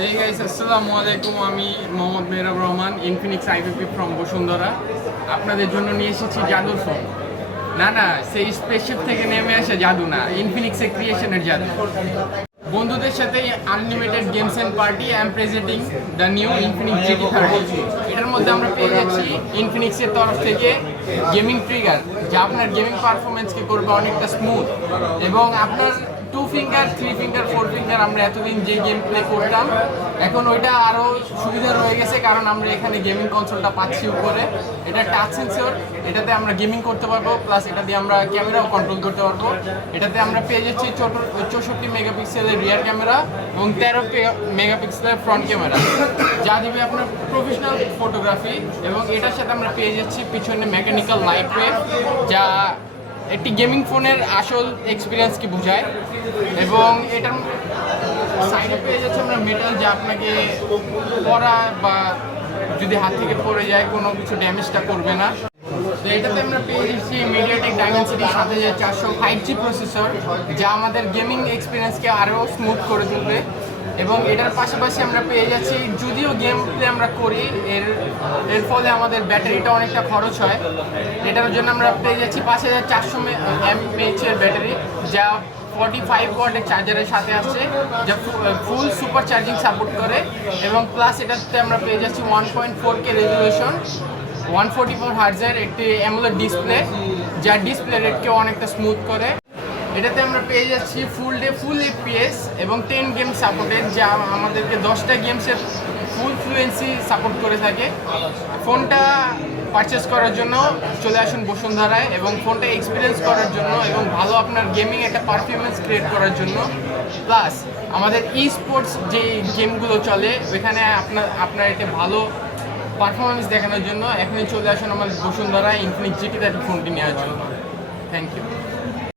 Hey guys, আসসালামু আলাইকুম। আমি Mohammad Mehrab Rahman, Infinix IPP from Bashundhara. আপনাদের জন্য নিয়ে এসেছি জাদুর ফোন। না, সেই স্পেসশিপ থেকে নেমে আসে জাদু না, ইনফিনিক্সের ক্রিয়েশনের জাদু। বন্ধুদের সাথে unlimited games and party I am presenting the new Infinix GT30। এটার মধ্যে আমরা পেয়ে যাচ্ছি ইনফিনিক্সের তরফ থেকে গেমিং ট্রিগার, যা আপনার গেমিং পারফরমেন্সকে করবে অনেকটা স্মুথ। এবং আপনার 2 ফিঙ্গার 3 ফিঙ্গার 4 ফিঙ্গার আমরা এতদিন যে গেম প্লে করতাম, এখন ওইটা আরও সুবিধা রয়ে গেছে, কারণ আমরা এখানে গেমিং কনসোলটা পাচ্ছি উপরে। এটা টাচ সেন্সর, এটাতে আমরা গেমিং করতে পারবো, প্লাস এটা দিয়ে আমরা ক্যামেরাও কন্ট্রোল করতে পারবো। এটাতে আমরা পেয়ে যাচ্ছি 64 মেগাপিক্সেলের রিয়ার ক্যামেরা এবং 13 মেগাপিক্সেলের ফ্রন্ট ক্যামেরা, যা দিবে আপনার প্রফেশনাল ফটোগ্রাফি। এবং এটার সাথে আমরা পেয়ে যাচ্ছি পিছনে মেকানিক্যাল লাইট ওয়েভ, যা একটি গেমিং ফোনের আসল এক্সপিরিয়েন্সকে বোঝায়। এবং এটার সাইডে পেয়ে যাচ্ছে আমরা মেটাল, যা আপনাকে পড়া বা যদি হাত থেকে পড়ে যায় কোনো কিছু ড্যামেজটা করবে না। তো এটাতে আমরা পেয়ে যাচ্ছি মিডিয়াটেক ডাইমেনসিটি 7400 5G প্রসেসর, যা আমাদের গেমিং এক্সপিরিয়েন্সকে আরও স্মুথ করে তুলবে। এবং এটার পাশাপাশি আমরা পেয়ে যাচ্ছি, যদিও গেম প্লে আমরা করি, এর ফলে আমাদের ব্যাটারিটা অনেকটা খরচ হয়। এটার জন্য আমরা পেয়ে যাচ্ছি 5400 mAh এর ব্যাটারি, যা 45 ওয়াটের চার্জারের সাথে আসছে, যা ফুল সুপার চার্জিং সাপোর্ট করে। এবং প্লাস এটাতে আমরা পেয়ে যাচ্ছি 1.4K রেজলিউশন 144 হার্জের একটি অ্যামোলেড ডিসপ্লে, যা ডিসপ্লে রেটকেও অনেকটা স্মুথ করে। এটাতে আমরা পেয়ে যাচ্ছি ফুল FPS এবং 10 গেম সাপোর্টেড, যা আমাদেরকে 10টা গেমসের ফুল ফ্লুয়েন্সি সাপোর্ট করে থাকে। ফোনটা পারচেস করার জন্য চলে আসুন বসুন্ধরায়, এবং ফোনটা এক্সপিরিয়েন্স করার জন্য এবং ভালো আপনার গেমিং একটা পারফরমেন্স ক্রিয়েট করার জন্য, প্লাস আমাদের স্পোর্টস যে গেমগুলো চলে ওইখানে আপনার একটা ভালো পারফরমেন্স দেখানোর জন্য এখনই চলে আসুন আমাদের বসুন্ধরায় ইনফিনিক্স GT30 ফোনটি নেওয়ার জন্য। Thank you.